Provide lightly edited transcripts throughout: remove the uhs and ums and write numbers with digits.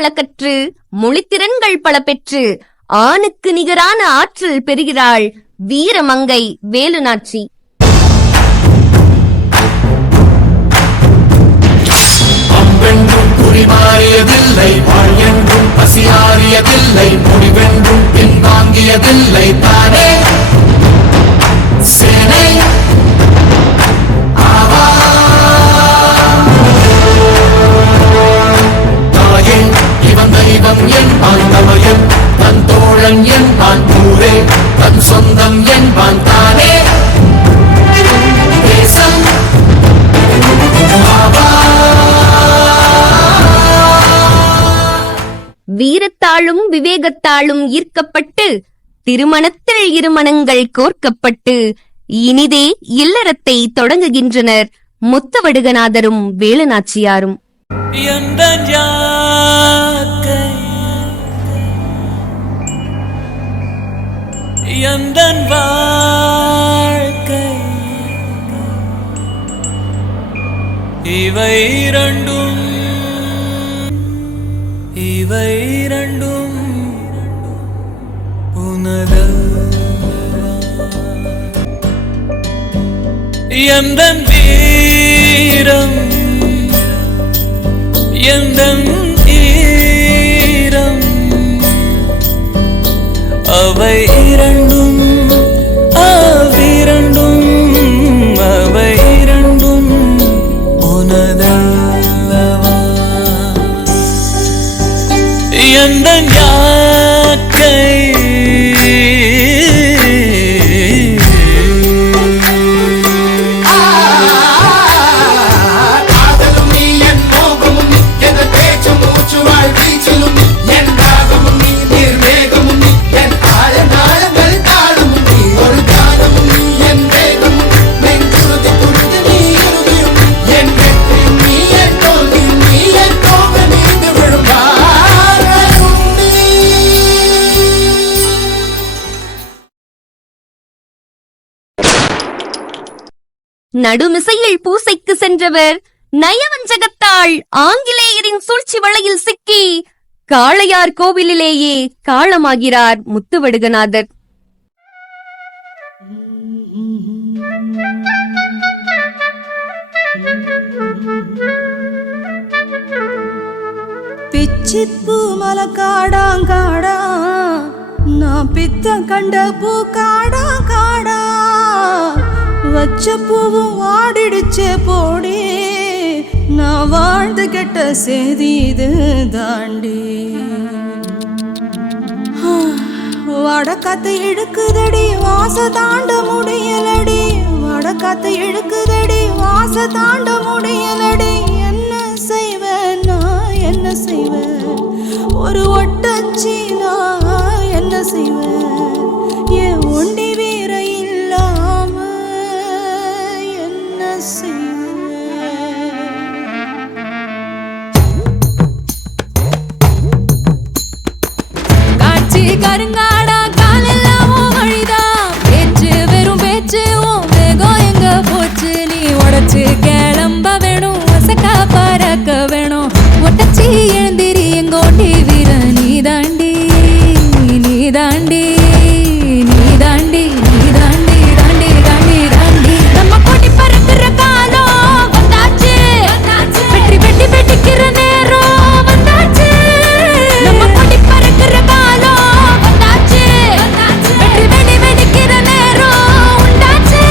பல கற்று மொழித்திறன்கள் பல பெற்று ஆணுக்கு நிகரான ஆற்றல் பெறுகிறாள் வீரமங்கை வேலுநாச்சி. அம்பென்றும் குறிமாறியதில்லை, வாழ்யென்றும் பசியாறியதில்லை, முடிவென்றும் பின்வாங்கியதில்லை தானே சேனை. தாயே இவன் தெய்வம் என்பான், தமையன் தன் தோழன் என்பான், ஊரே தன் சொந்தம் என்பான் தானே தேசம். வீரத்தாலும் விவேகத்தாலும் ஈர்க்கப்பட்டு திருமணத்தில் இருமணங்கள் கோர்க்கப்பட்டு இனிதே இல்லறத்தை தொடங்குகின்றனர் முத்துவடுகநாதரும் வேலுநாச்சியாரும். இவை இரண்டும் எந்தன் வீரம் எந்தன் ஈரம் அவை இரண்டும் அவ்விரண்டும் அவை இரண்டும் உனதல்லவா. எந்தன் யாக்கை நடுமிசையில் பூசைக்கு சென்றவர் நயவஞ்சகத்தால் ஆங்கிலேயரின் சூழ்ச்சி வலையில் சிக்கி காளையார் கோவிலிலேயே காலமாகிறார் முத்துவடுகநாதர். பிச்சிப்பூ மலக்காடாங்காடா நான் பித்தம் கண்ட பூ காடா காடா வச்ச பூவும் ஆடிடுச்சே போடி நான் வாழ்ந்து கெட்ட செய்தி இது தாண்டி. வடக்காத்து இழுக்குதடி வாச தாண்ட முடியலடி, வடக்காத்து இழுக்குதடி வாச தாண்ட முடியலடி. என்ன செய்வேன் நான் என்ன செய்வேன், ஒரு ஒட்டச்சி நான் என்ன செய்வேன், என் ஒண்டி வீர இல்லாம என்ன செய்வேன். காட்சி கருங்காடா காலெல்லாம் வழிதான், பேச்சு வெறும் பேச்சு வேகம் எங்க போச்சு. நீ உடச்சு கிளம்ப வேணும், வசக்கா பறக்க வேணும், ஒட்டச்சி எழுந்திரி எங்கோண்டி வீர நீ தாண்டி நீ தாண்டி நீ தாண்டி நீ தாண்டி தாண்டி தாண்டி தாண்டி. நம்ம கொடி பறக்குற காலம் வந்தாச்சு, வெற்றி வெட்டி வெட்டிக்கிற நேரம் வந்தாச்சு. நம்ம கொடி பறக்குற காலம் வந்தாச்சு, வெற்றி வெடி வெடிக்கிற நேரம் உண்டாச்சு.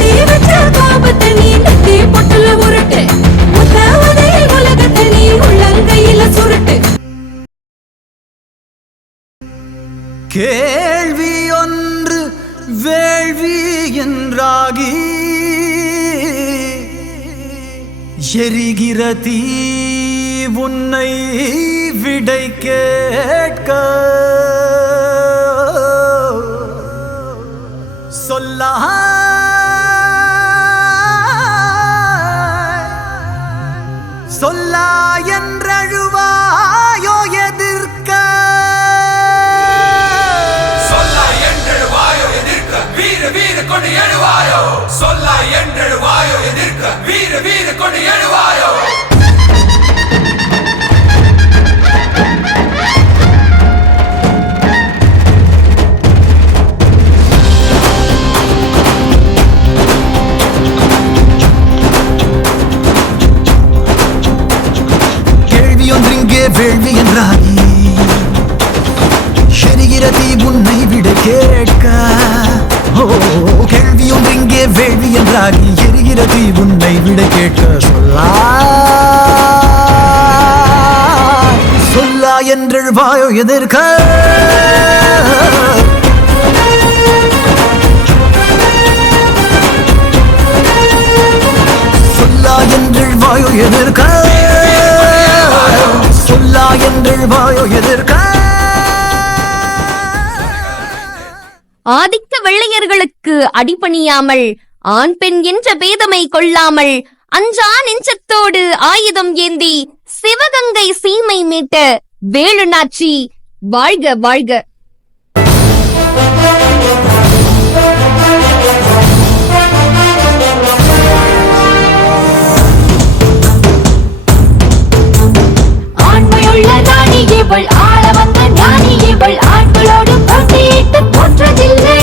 தீ வச்ச கோபத்தை நீ நெத்தி பொட்டுல உருட்டு, முத்த உதய உலகத்தை நீ உள்ளங்கையில சுருட்டு. கேள்வி ஒன்று வேள்வி என்றாகி எரிகிற தீ உன்னை விடை கேட்க சொல்ல சொல்லா என்றழுவாயோ எதிர்க்க, சொல்லா என்றழுவாயோ எதிர்க்க வீர வீர கொண்டு எழுவாயோ, சொல்லா என்றழுவாயோ எதிர்க்க வீர வீர கொண்டு எழுவாயோ. என்றாகி எரிகிற தீ உன்னை விட கேட்க ஓ கேள்வி ஒன்றிங்கே வேள்வி என்றாகி எரிகிற தீ உன்னை விட கேட்க சொல்லா என்றெழ்வாயோ எதிர்க்க சொல்லா என்றெழ்வாயோ எதிர்க்க சொல்லா என்றெழ்வாயோ எதிர்க்க ஆதிக்க வெள்ளையர்களுக்கு அடிபணியாமல் ஆண் பெண் என்ற பேதமை கொள்ளாமல் அஞ்சா நெஞ்சத்தோடு ஆயுதம் ஏந்தி சிவகங்கை சீமை மீட்ட வேலுநாச்சி வாழ்க வாழ்க. ஆண்மையுள்ள ராணி இவள், ஆள வந்த ஞானி இவள், ஆண்களோடு போட்டியிட்டு போற்றதில்லை.